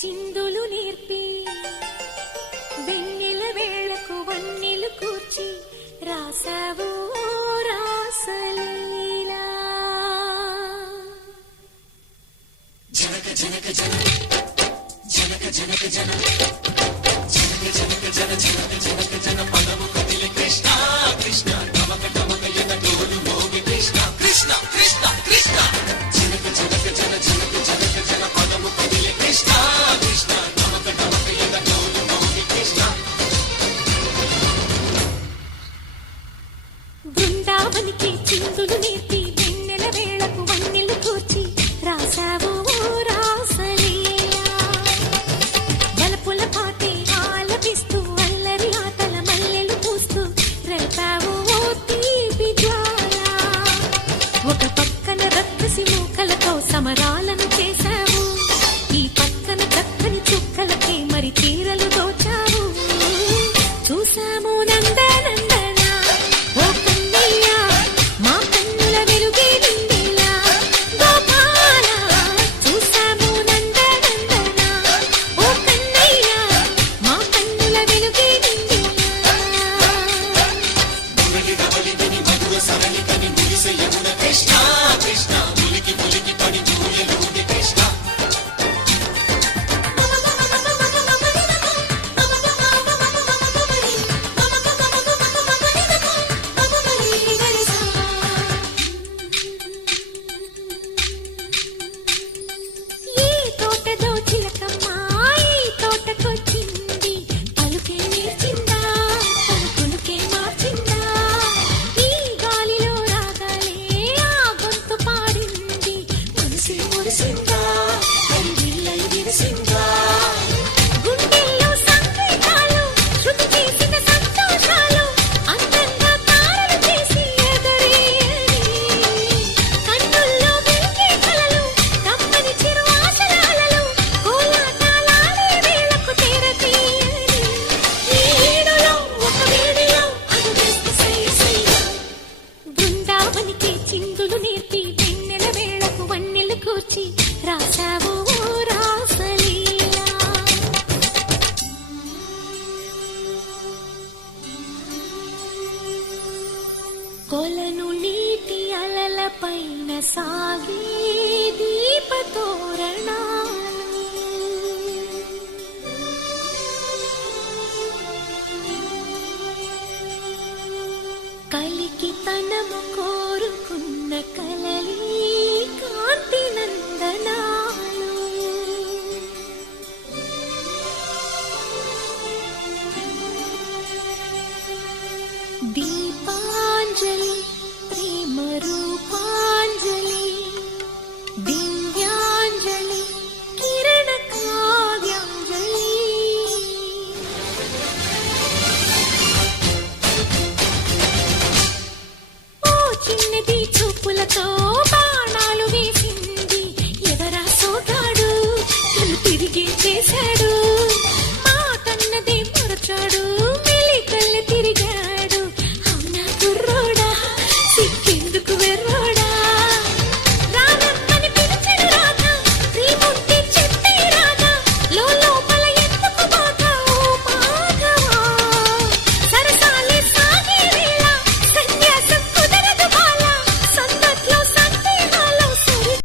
చిందులు నేర్పి వెన్నెల వేళకు వన్నెలు కూర్చి రాసావు రాసలీలా. జనక జనక జన జనక జనక జన జనక జనక జన జనక జనక జన పదము కదిలి కృష్ణ కృష్ణ టమక టమక ఎన డోలు మోగి కృష్ణ కృష్ణ కృష్ణ కృష్ణ జనక జనక జన జనక జనక జన పదము కదిలి కృష్ణ కృష్ణ టమక టమక ఎన డోలు మోగి కృష్ణ. బృందావనికి చిందులు నేర్పి వెన్నెల వేళకు వన్నెలు కూర్చి రాసావు రాసలీలా. బలపుల పాటే ఆలపిస్తూ అల్లరి ఆటల మల్లెలు పూస్తూ రేపావు తీపి జ్వాల. ఒక పక్కన రక్కసి మూకలతో సమరాలను చేశావు, ఈ పక్కన చక్కని చుక్కలకే మరి చీరలు దోచావు. చూసాము నందనందన ఓ కన్నయ్య మా కన్నుల వెలుగే నిండిలా. గోపాల చూసాము నందనందన ఓ కన్నయ్య మా కన్నుల వెలుగే నిండిలా. మురళి రవళిని మధుర సరళికని మురిసే యమున కృష్ణ కృష్ణ ములికి ములికి పడి జూయలుడి కృష్ణ. ఈ తోటదో చిలకమ్మ ఈ తోటకొచ్చింది, పలుకే నేర్చిందా పలుకులుకే మార్చిందా. ఈ గాలిలో రాగాలే ఆ గొంతు పాడింది, మనసు మురిసిందా మరి విల్లలు విరిసిందా. గుండెల్లో సంగీతాలు శృతి చేసిన సంతోషాలు అందంగా తారలు చేసి ఎగరేయని. కన్నుల్లో వెలిగే కలలు కమ్మని చిరు ఆశలాలలు కోలాటాలాడే వేళకు తెరతీయని. ఈ ఏడులో ఒక వేడిలో అడుగేస్తే సై సై. బృందావనికి చిందులు నేర్పి వెన్నెల వేళకు వన్నెలు కూర్చి రాసా